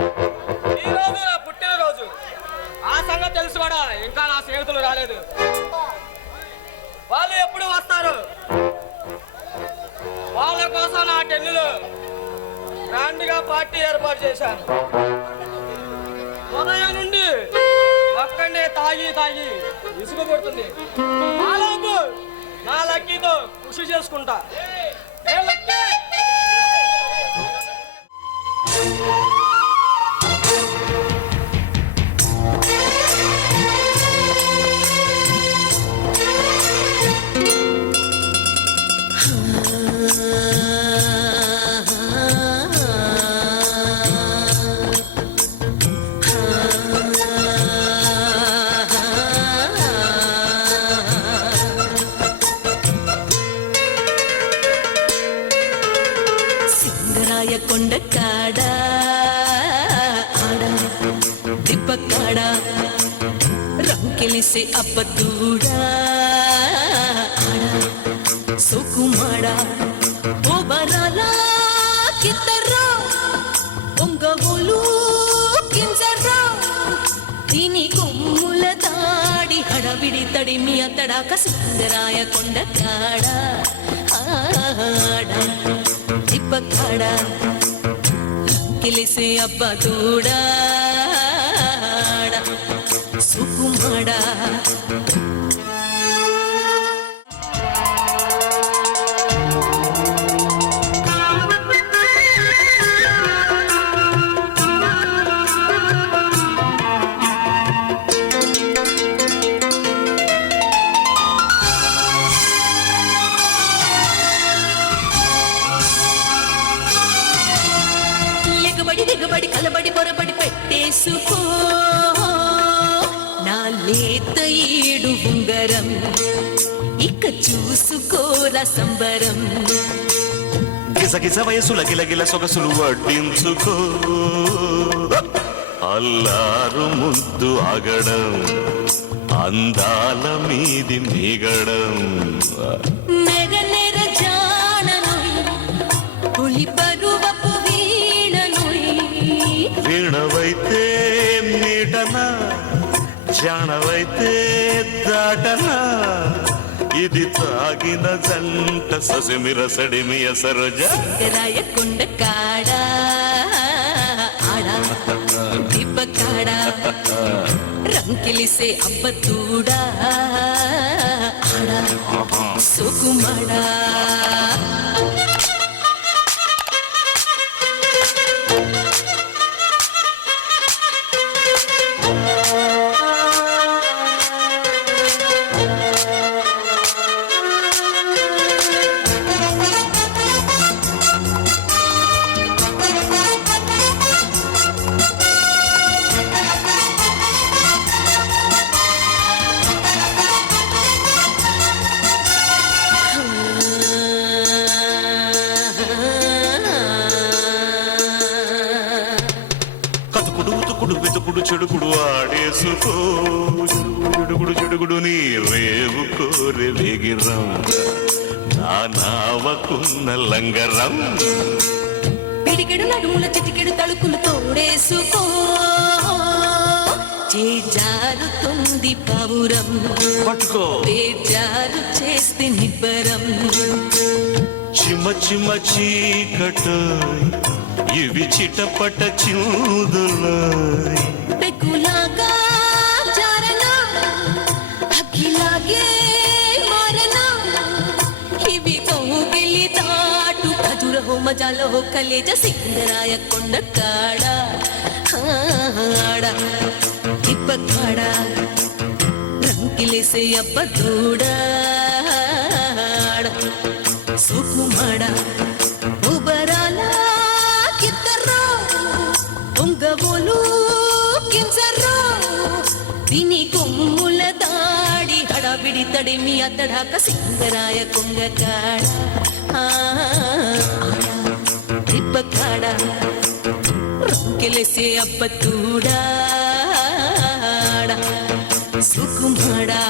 ఈ రోజు నా పుట్టినరోజు. ఆ సంగతి తెలుసు కూడా ఇంకా నా స్నేహితులు రాలేదు. వాళ్ళు ఎప్పుడు వస్తారు? వాళ్ళ కోసం నా ఢిల్లీలో గ్రాండ్గా పార్టీ ఏర్పాటు చేశాను. ఉదయం నుండి ఒక్కడే తాగి ఇసుక పడుతుంది. ఆలోపు నా లక్కీతో కృషి చేసుకుంటా. కొండ కాడా ఆడ దిబ్బ కాడా రంకెలిసే అబ్బదూడా ఆడ సోకుమాడా ఓ బరాల కిత్తర్రా ఒంగోలు కింజర్రా దీని కొమ్ముల తాడి హడవిడి తడిమి అతడాక సుందరాయ కొండ కాడా ఆడ దిబ్బ కాడా కిలిసే అబ్బదూడా సుకుమాడా దిగబడి కలబడి పొరబడి పెట్టేసుకో నా లేత ఏడు ఉంగరం ఇక చూసుకోరా సంబరం గిసగిస వయసుల గిలగిల సొగసులు వడ్డించుకో అల్లారు ముద్దు ఆగడం అందాల మీది మిగడం నెర నెర జాననోయ్ పులి పరువపు వీణవైతే మీటనా జానవైతే దాటనా ఇది తాగిన జంట ససిమిర సడిమియ సరోజ రాయ కొండ కాడా ఆడా దిబ్బ కాడా రంకిలిసే అబ్బదూడా ఆడా సుకుమాడా వెతుకుడు చెడుకుడు ఆడేసుకో చెడుగుడు నీ రేవు కోరె వేగిరం నా నావకున్న లంగరం పిడికెడు నడుముల చిటికెడు తలుకులు తోడేసుకో చేజారుతుంది పావురం పట్టుకో బేజారు చేస్తే నిబ్బరం చిమ చిమ చీకటోయ్ ఇవి చిటపట చూదులోయ్ పెక్కులాగా జారనా అగ్గిలాగే మారనా ఇవి కౌగిలి దాటు ఖజురహో మజాలో కలేజ సింగరాయ కొండ కాడా ఆడా దిబ్బ కాడా రంకిలేసే అబ్బదూడా సుకుమాడా ఉబరాల కిత్తర్రా ఒంగోలు కింజర్రా దీని కొమ్ముల దాడి హడావిడి తడిమి అతడాక సింగరాయ కొండ కాడా దిబ్బ కాడా రంకెలేసే అబ్బదూడా సుకుమాడా